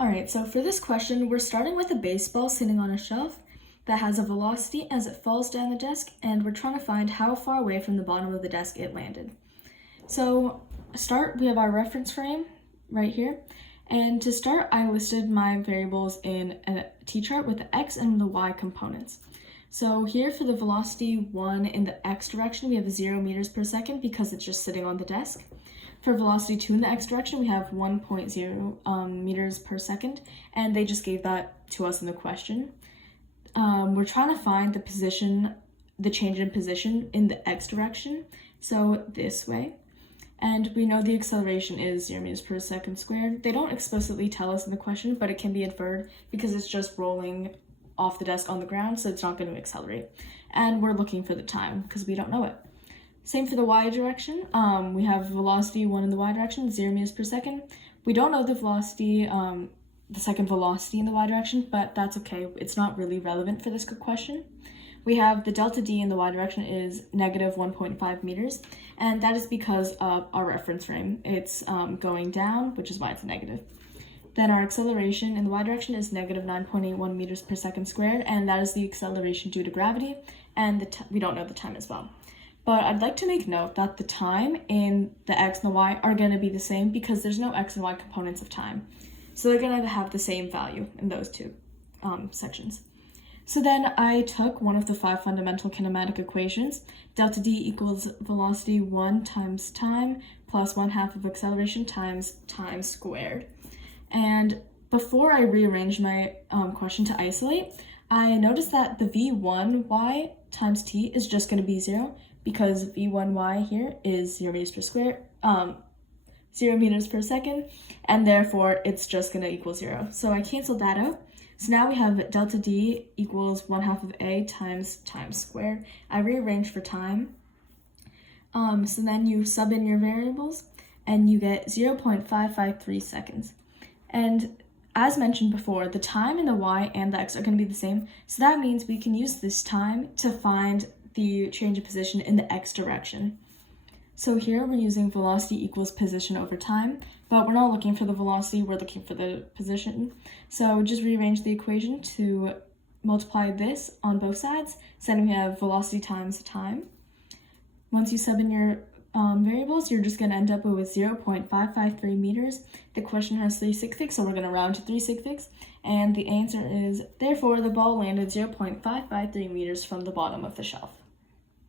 Alright, so for this question, we're starting with a baseball sitting on a shelf that has a velocity as it falls down the desk, and we're trying to find how far away from the bottom of the desk it landed. So, we have our reference frame right here, and to start, I listed my variables in a t-chart with the x and the y components. So here for the velocity 1 in the x direction, we have 0 meters per second because it's just sitting on the desk. For velocity 2 in the x direction, we have 1.0 meters per second, and they just gave that to us in the question. We're trying to find the change in position in the x direction, so this way. And we know the acceleration is 0 meters per second squared. They don't explicitly tell us in the question, but it can be inferred because it's just rolling off the desk on the ground, so it's not going to accelerate. And we're looking for the time because we don't know it. Same for the y direction. We have velocity 1 in the y direction, 0 meters per second. We don't know the velocity, the second velocity in the y direction, but that's okay. It's not really relevant for this question. We have the delta d in the y direction is negative 1.5 meters, and that is because of our reference frame. It's going down, which is why it's negative. Then our acceleration in the y direction is negative 9.81 meters per second squared, and that is the acceleration due to gravity, and we don't know the time as well. But I'd like to make note that the time in the x and the y are going to be the same because there's no x and y components of time. So they're going to have the same value in those two sections. So then I took one of the 5 fundamental kinematic equations. Delta d equals velocity 1 times time plus 1/2 of acceleration times time squared. And before I rearranged my question to isolate, I noticed that the v1y times t is just going to be 0 because v1y here is 0 meters per square, 0 meters per second, and therefore it's just going to equal 0. So I canceled that out. So now we have delta d equals 1/2 of a times time squared. I rearranged for time. So then you sub in your variables and you get 0.553 seconds. And as mentioned before, the time in the y and the x are going to be the same. So that means we can use this time to find the change of position in the x direction. So here we're using velocity equals position over time, but we're not looking for the velocity, we're looking for the position. So just rearrange the equation to multiply this on both sides. So then we have velocity times time. Once you sub in your variables, you're just going to end up with 0.553 meters. The question has 3 sig figs, so we're going to round to 3 sig figs. And the answer is, therefore, the ball landed 0.553 meters from the bottom of the shelf.